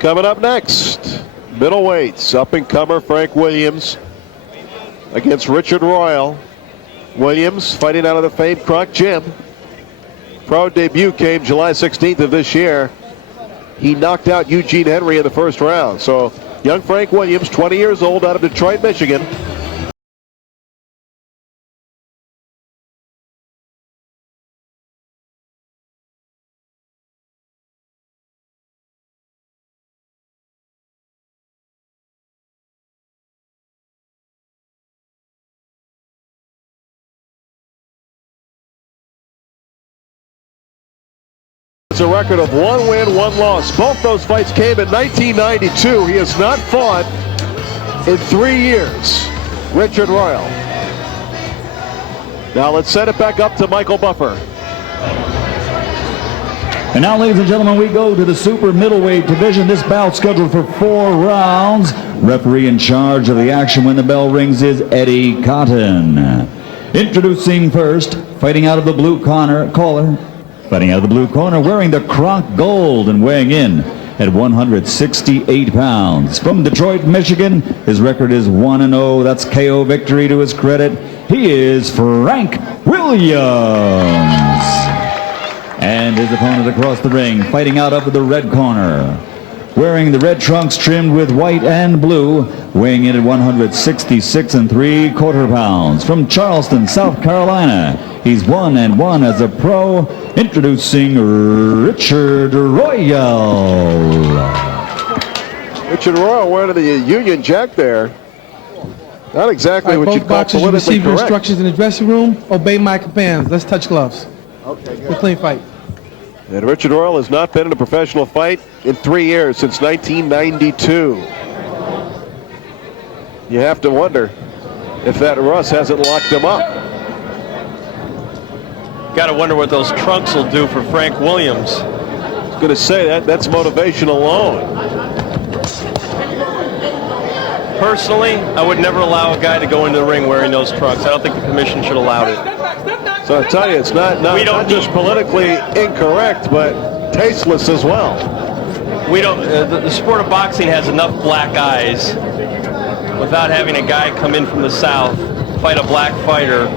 Coming up next, middleweights, up-and-comer Frank Williams against Richard Royal. Williams fighting out of the famed Kronk Gym. Pro debut came July 16th of this year. He knocked out Eugene Henry in the first round. So young Frank Williams, 20 years old, out of Detroit, Michigan. A record of 1 win, 1 loss. Both those fights came in 1992. He has not fought in 3 years. Richard Royal. Now let's set it back up to Michael Buffer. And now, ladies and gentlemen, we go to the super middleweight division. This bout scheduled for 4 rounds. Referee in charge of the action when the bell rings is Eddie Cotton. Introducing first, fighting out of the blue corner, fighting out of the blue corner, wearing the Kronk Gold and weighing in at 168 pounds. From Detroit, Michigan, his record is 1-0. That's KO victory to his credit. He is Frank Williams. And his opponent across the ring, fighting out of the red corner, wearing the red trunks trimmed with white and blue, weighing in at 166 3/4 pounds. From Charleston, South Carolina, he's 1-1 as a pro. Introducing Richard Royal. Richard Royal wearing the Union Jack there. Not exactly what you'd call politically receive your correct. instructions in the dressing room. Obey my commands. Let's touch gloves. Okay, good. It's a clean fight. And Richard Royal has not been in a professional fight in 3 years, since 1992. You have to wonder if that Russ hasn't locked him up. Got to wonder what those trunks will do for Frank Williams. I was going to say that's motivation alone. Personally, I would never allow a guy to go into the ring wearing those trunks. I don't think the commission should allow it. So I tell you, it's not just politically incorrect, but tasteless as well. We don't. The sport of boxing has enough black eyes without having a guy come in from the South, fight a black fighter,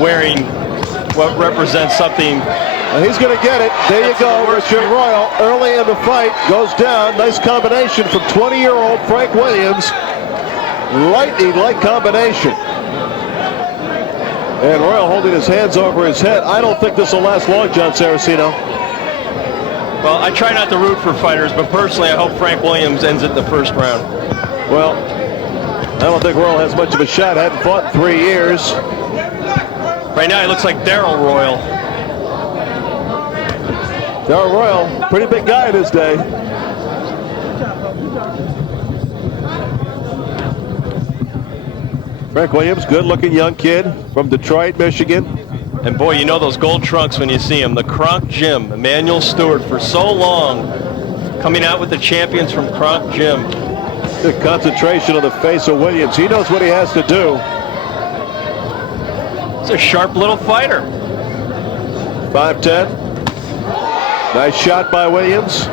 wearing what represents something. He's going to get it. There you go. Richard Royal early in the fight goes down. Nice combination from 20-year-old Frank Williams. Lightning-like combination. And Royal holding his hands over his head. I don't think this will last long, John Saraceno. Well, I try not to root for fighters, but personally, I hope Frank Williams ends it in the first round. Well, I don't think Royal has much of a shot. Hadn't fought in 3 years. Right now, he looks like Darrell Royal. Darrell Royal, pretty big guy in his day. Frank Williams, good-looking young kid from Detroit, Michigan. And boy, you know those gold trunks when you see him. The Kronk Gym, Emanuel Stewart, for so long, coming out with the champions from Kronk Gym. The concentration on the face of Williams. He knows what he has to do. He's a sharp little fighter. 5'10". Nice shot by Williams.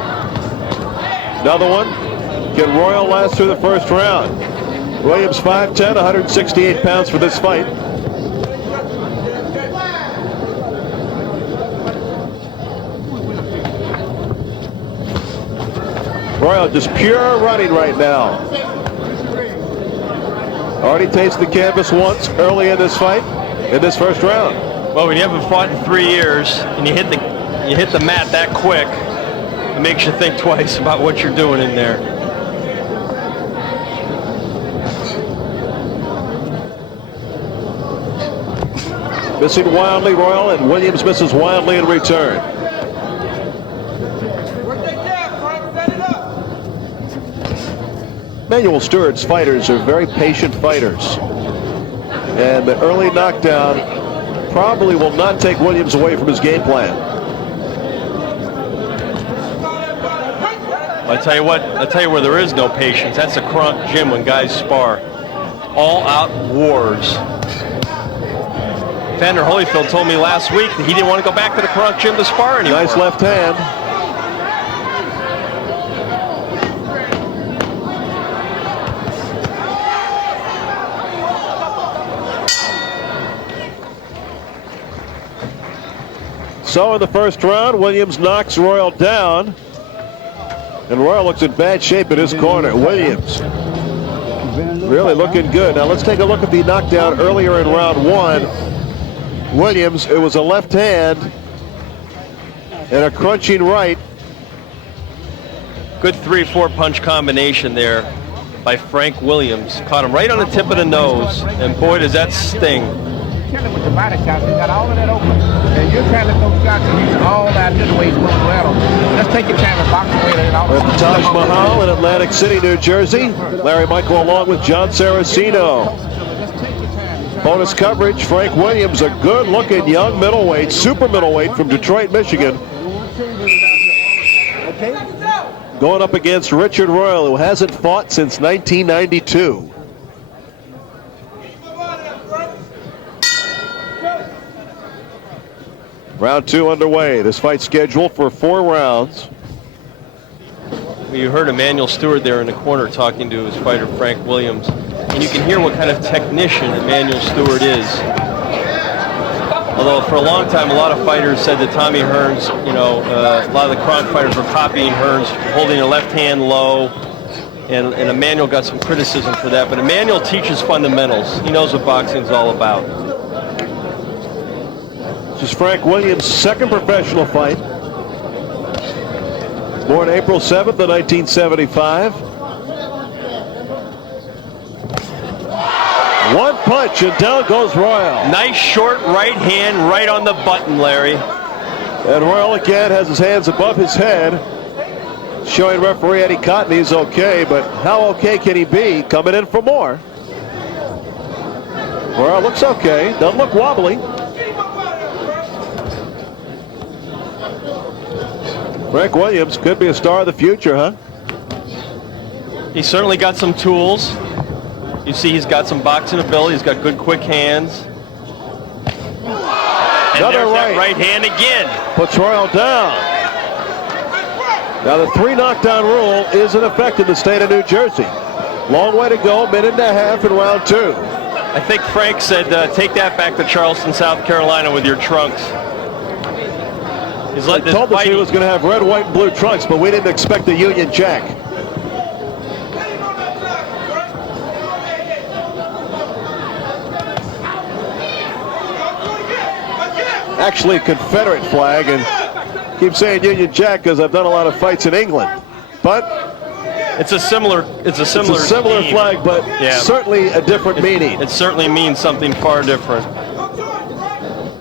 Another one. Can Royal last through the first round? Williams 5'10", 168 pounds for this fight. Royal just pure running right now. Already tasted the canvas once early in this fight, in this first round. Well, when you haven't fought in 3 years and you hit the mat that quick, it makes you think twice about what you're doing in there. Missing wildly, Royal, and Williams misses wildly in return. Emanuel Stewart's fighters are very patient fighters. And the early knockdown probably will not take Williams away from his game plan. I tell you where there is no patience. That's the Kronk Gym when guys spar. All out wars. Vander Holyfield told me last week that he didn't want to go back to the Kronk Gym to spar anymore. Nice left hand. So in the first round, Williams knocks Royal down. And Royal looks in bad shape in his corner. Williams really looking good. Now let's take a look at the knockdown earlier in round one. Williams, it was a left hand and a crunching right. Good 3-4 punch combination there by Frank Williams. Caught him right on the tip of the nose, and boy, does that sting. Kill him with the body shots. He's got all of that open. And you're trying to throw shots, and he's all out the way he's going at him. Let's take your time and box away and all. At the Taj Mahal in Atlantic City, New Jersey. Larry Michael along with John Saraceno. Bonus coverage, Frank Williams, a good-looking young middleweight, super middleweight from Detroit, Michigan. Going up against Richard Royal, who hasn't fought since 1992. Round two underway. This fight scheduled for 4 rounds. You heard Emanuel Stewart there in the corner talking to his fighter Frank Williams, and you can hear what kind of technician Emanuel Stewart is. Although for a long time, a lot of fighters said that Tommy Hearns, a lot of the Kronk fighters were copying Hearns, holding their left hand low, and Emanuel got some criticism for that. But Emanuel teaches fundamentals. He knows what boxing's all about. This is Frank Williams' second professional fight. Born April 7th of 1975. One punch and down goes Royal. Nice short right hand right on the button, Larry. And Royal again has his hands above his head, showing referee Eddie Cotton he's okay, but how okay can he be coming in for more? Royal looks okay, doesn't look wobbly. Frank Williams could be a star of the future, huh? He certainly got some tools. You see he's got some boxing ability. He's got good quick hands. And Another there's right. that right hand again. Puts Royal down. Now the 3 knockdown rule is in effect in the state of New Jersey. Long way to go, minute and a half in round 2. I think Frank said, take that back to Charleston, South Carolina with your trunks. He's They let this told us he fight. was going to have red, white, and blue trunks, but we didn't expect the Union Jack. Actually a Confederate flag, and keep saying Union Jack because I've done a lot of fights in England. But It's a similar scheme. flag, but Yeah. certainly a different meaning. It certainly means something far different.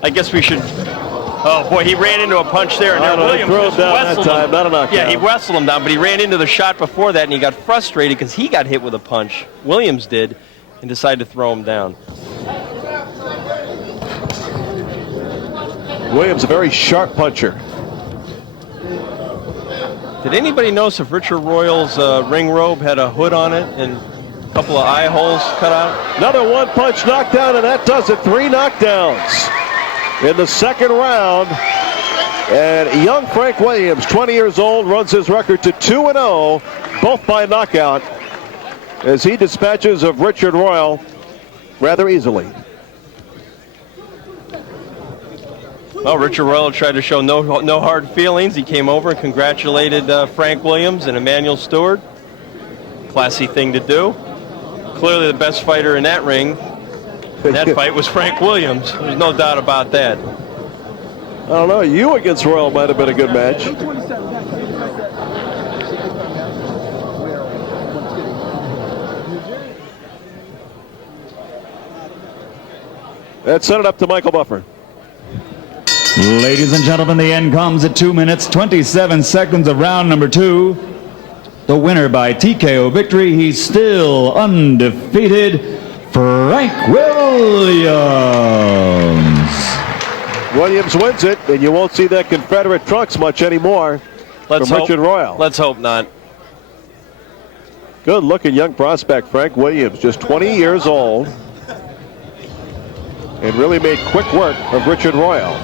I guess we should. Oh boy, he ran into a punch there, and Oh, there no, they Williams threw him just down that wrestled time, him. not a knockdown. Yeah, he wrestled him down, but he ran into the shot before that, and he got frustrated because he got hit with a punch. Williams did, and decided to throw him down. Williams, a very sharp puncher. Did anybody notice if Richard Royal's ring robe had a hood on it and a couple of eye holes cut out? Another one-punch knockdown, and that does it. 3 knockdowns in the second round. And young Frank Williams, 20 years old, runs his record to 2-0, both by knockout, as he dispatches of Richard Royal rather easily. Well, Richard Royal tried to show no hard feelings. He came over and congratulated Frank Williams and Emanuel Stewart. Classy thing to do. Clearly the best fighter in that ring, in that fight, was Frank Williams. There's no doubt about that. I don't know, you against Royal might have been a good match. Let's send it up to Michael Buffer. Ladies and gentlemen, the end comes at 2 minutes, 27 seconds of round number 2. The winner by TKO victory, he's still undefeated, Frank Williams. Williams wins it, and you won't see that Confederate trunks much anymore from Richard Royal. Let's hope not. Good-looking young prospect, Frank Williams, just 20 years old, and really made quick work of Richard Royal.